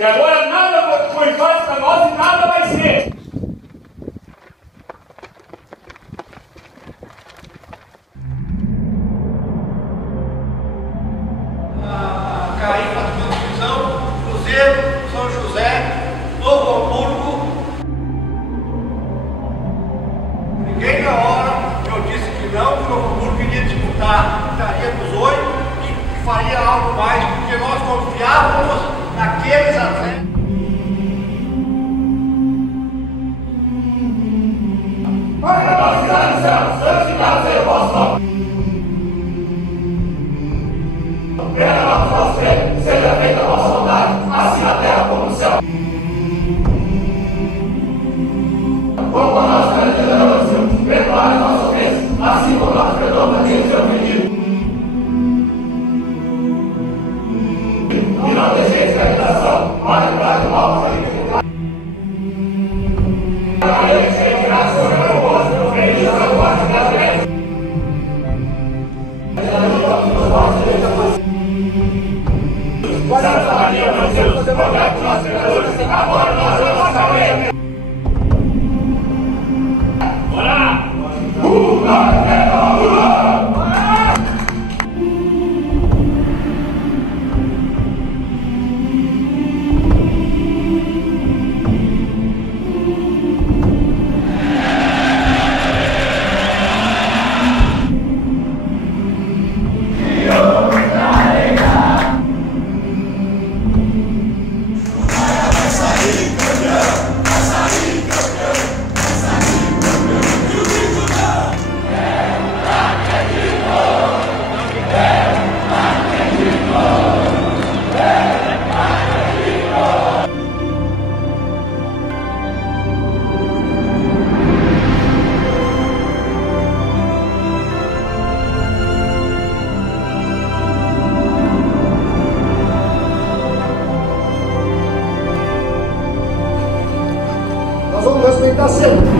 Que agora nada foi fácil para nós e nada vai ser. Cair para a segunda divisão, Cruzeiro, São José, Novo Hamburgo. Liguei na hora, eu disse que não, que o Novo Hamburgo iria disputar, estaria nos 8 e faria algo mais, porque nós confiávamos naqueles atletas. Para nós cidade do céu, santificado seja o vosso nome. Venha a nosso reino, seja feita a vossa vontade, assim na terra como no céu. Como a nós perdoamos, Senhor, perdoai as nossas ofensas, assim como nós perdoamos a quem nos tem ofendido. E não deixeis que a tentação, mas livrai do mal, para que Maria, cheia de graça, o Senhor é convosco, bendita sois vós entre as mulheres. Santa Maria, Mãe de Deus, rogai por nós pecadores, agora nós vamos nossa morte. Bora! Nós vamos respeitar sempre.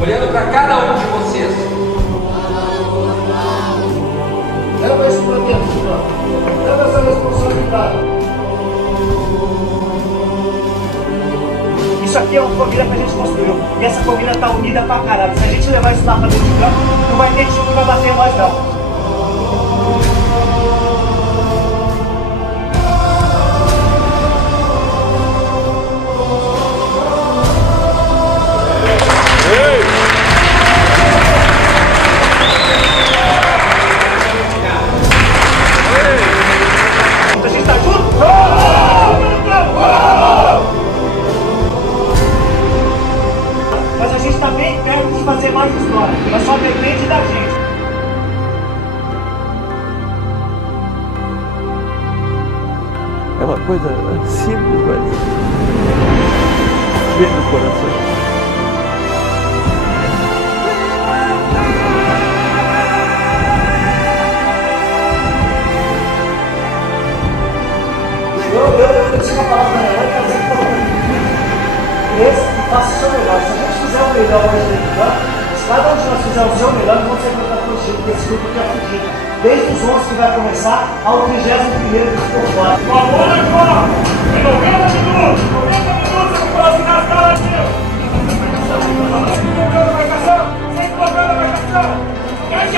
Olhando para cada um de vocês. Leva isso para dentro, Senhor. Leva essa responsabilidade. Isso aqui é uma família que a gente construiu. E essa família tá unida pra caralho. Se a gente levar isso lá pra dentro de campo, não vai ter time que vai bater em nós, não. Fazer mais história, mas só depende da gente. É uma coisa simples, mas vem no coração. Eu disse uma palavra na hora, quer dizer que esse que faça o seu melhor. Se a gente fizer o melhor hoje dentro do campo, se cada um de nós fizer o seu melhor, não vamos ser protagonistas, porque esse grupo quer fugir. Desde os 11 que vai começar ao 31º que ficou fora. Uma bola agora! Em 90 minutos! 90 minutos eu vou assinar as caras aqui! Sem problema na marcação! Sem problema na marcação! Quer que